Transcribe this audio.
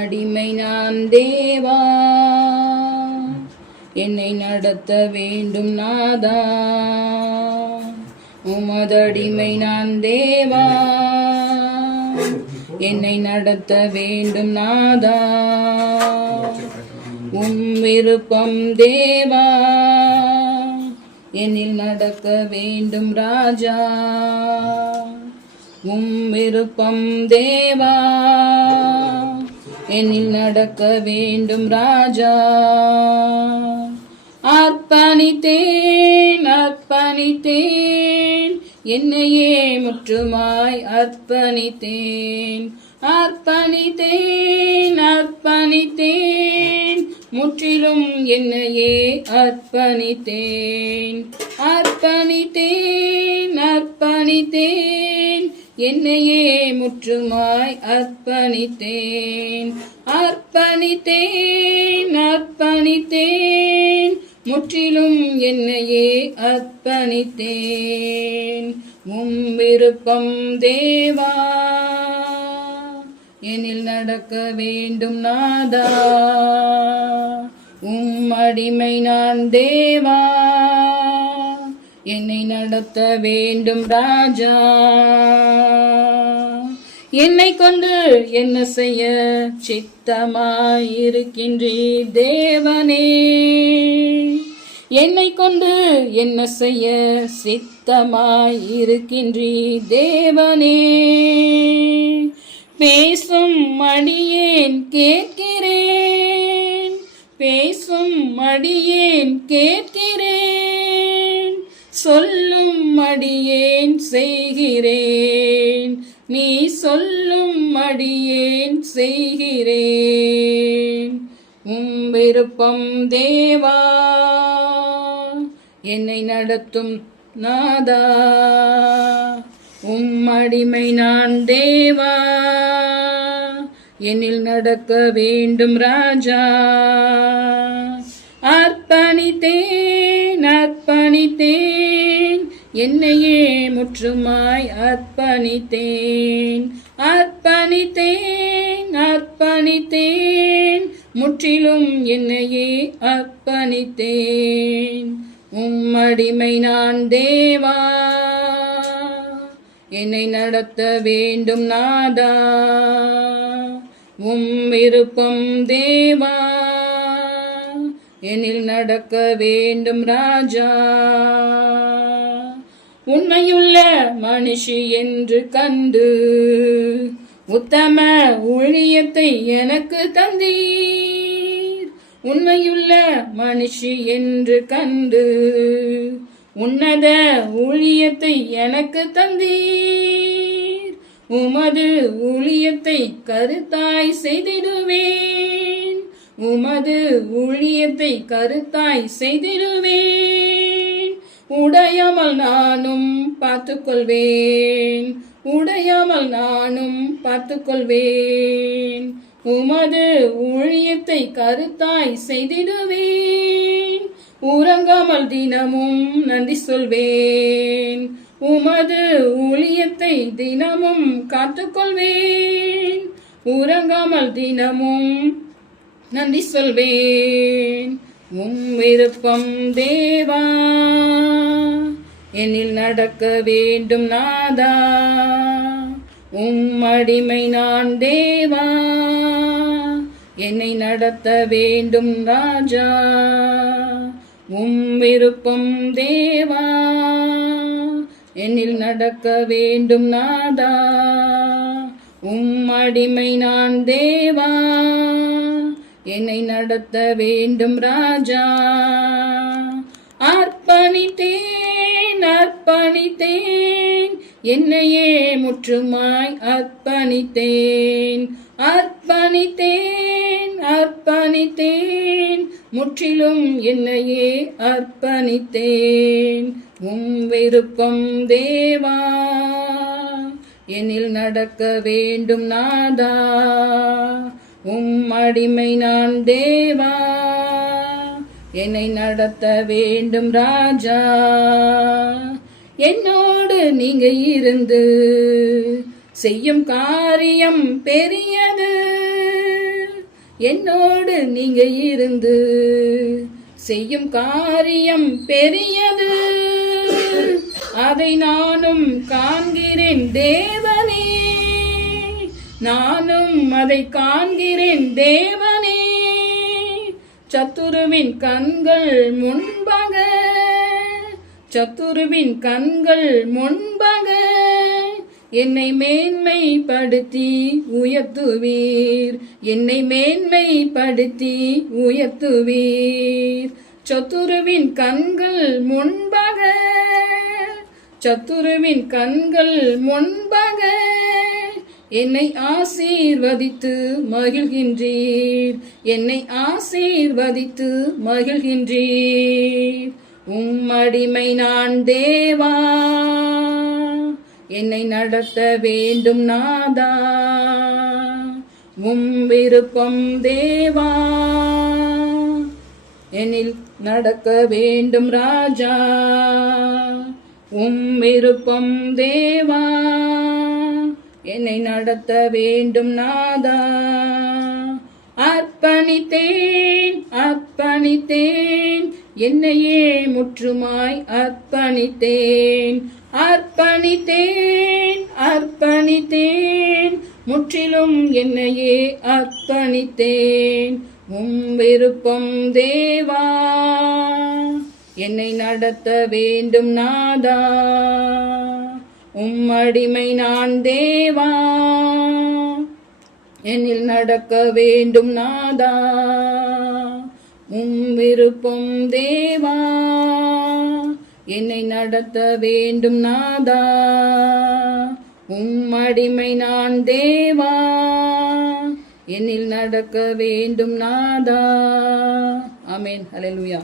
அடிமை நான் தேவா, என்னை நடத்த வேண்டும் நாதா. உமதடிமை நான் தேவா, என்னை நடத்த வேண்டும் நாதா. விருப்பம் தேவா, என்னில் நடக்க வேண்டும் ராஜா. விருப்பம் தேவா, என்னில் நடக்க வேண்டும் ராஜா. அர்ப்பணித்தேன் அர்ப்பணித்தேன், என்னையே முற்றுமாய் அர்ப்பணித்தேன். அர்ப்பணித்தேன் அர்ப்பணித்தேன், முற்றிலும் என்னையே அர்ப்பணித்தேன். அர்ப்பணித்தேன் அர்ப்பணித்தேன், என்னையே முற்றுமாய் அர்ப்பணித்தேன். அர்ப்பணித்தேன் அர்ப்பணித்தேன், முற்றிலும் என்னையே அர்ப்பணித்தேன். விருப்பம் தேவா, என்னில் நடக்க வேண்டும் நாதா. அடிமை நான் தேவா, என்னை நடத்த வேண்டும் ராஜா. என்னை கொண்டு என்ன செய்ய சித்தமாயிருக்கின்றீர் தேவனே. என்னை கொண்டு என்ன செய்ய சித்தமாயிருக்கின்றீர் தேவனே. பேசும் அடியேன் கேட்கிறேன், பேசும் அடியேன் கேட்கிறேன். சொல்லும் அடியேன் செய்கிறேன், நீ சொல்லும் அடியேன் செய்கிறேன். விருப்பம் தேவா, என்னை நடத்தும் நாதா. அடிமை நான் தேவா, என்னில் நடக்க வேண்டும் ராஜா. அர்ப்பணித்தேன் அர்ப்பணித்தேன், என்னையே முற்றுமாய் அர்ப்பணித்தேன். அர்ப்பணித்தேன் அர்ப்பணித்தேன், முற்றிலும் என்னையே அர்ப்பணித்தேன். அடிமை நான் தேவா, என்னை நடத்த வேண்டும் நாதா. விருப்பம் தேவா, என்னில் நடக்க வேண்டும் ராஜா. உண்மையுள்ள மனுஷி என்று கண்டு உத்தம ஊழியத்தை எனக்கு தந்தீர். உண்மையுள்ள மனுஷி என்று கண்டு உன்னத ஊழியத்தை எனக்கு தந்தீர். உமது ஊழியத்தை கருத்தாய் செய்திடுவேன், உமது ஊழியத்தை கருத்தாய் செய்திடுவேன். உடையாமல் நானும் பார்த்துக்கொள்வேன், உடையாமல் நானும் பார்த்துக்கொள்வேன். உமது ஊழியத்தை கருத்தாய் செய்திடுவேன். உறங்காமல் தினமும் நன்றி சொல்வேன், உமது ஊழியத்தை தினமும் காத்துக்கொள்வேன். உறங்காமல் தினமும் நன்றி சொல்வேன். விருப்பம் தேவா, என்னில் நடக்க வேண்டும் நாதா. அடிமை நான் தேவா, என்னை நடத்த வேண்டும் ராஜா. விருப்பம் தேவா, என்னில் நடக்க வேண்டும் நாதா. அடிமை நான் தேவா, என்னை நடத்த வேண்டும் ராஜா. அர்ப்பணித்தேன் அர்ப்பணித்தேன், என்னையே முற்றுமாய் அர்ப்பணித்தேன். அர்ப்பணித்தேன் அர்ப்பணித்தேன், முற்றிலும் என்னையே அர்ப்பணித்தேன். விருப்பம் தேவா, என்னில் நடக்க வேண்டும் நாதா. அடிமை நான் தேவா, என்னை நடத்த வேண்டும் ராஜா. என்னோடு நீங்க இருந்து செய்யும் காரியம் பெரியது, என்னோடு நீங்க இருந்து செய்யும் காரியம் பெரியது, அதை நானும் காண்கிறேன் தேவனே, நானும் அதை காண்கிறேன் தேவனே. சத்துருவின் கண்கள் முன்பாக, சத்துருவின் கண்கள் முன்பாக என்னை மேன்மைப்படுத்தி உயர்த்துவீர், என்னை மேன்மைப்படுத்தி உயர்த்துவீர். சத்துருவின் கண்கள் முன்பாக, சத்துருவின் கண்கள் முன்பாக என்னை ஆசீர்வதித்து மகிழ்கின்றீர், என்னை ஆசீர்வதித்து மகிழ்கின்றீர். உம்மடிமை நான் தேவா, என்னை நடத்த வேண்டும் நாதா, உம் விருப்பம் தேவா, என்னில் நடக்க வேண்டும் ராஜா, உம் விருப்பம் தேவா, என்னை நடத்த வேண்டும் நாதா. அர்ப்பணித்தேன் அர்ப்பணித்தேன், என்னையே முற்றுமாய் அர்ப்பணித்தேன், அர்ப்பணித்தேன் அர்ப்பணித்தேன், முற்றிலும் என்னையே அர்ப்பணித்தேன். உம் விருப்பம் தேவா, என்னை நடத்த வேண்டும் நாதா, உம் அடிமை நான் தேவா, என்னில் நடக்க வேண்டும் நாதா, உம் விருப்பம் தேவா, என்னை நடத்த வேண்டும் நாதா, உம் அடிமை நான் தேவா, என்னில் நடக்க வேண்டும் நாதா. ஆமென். ஹல்லேலூயா.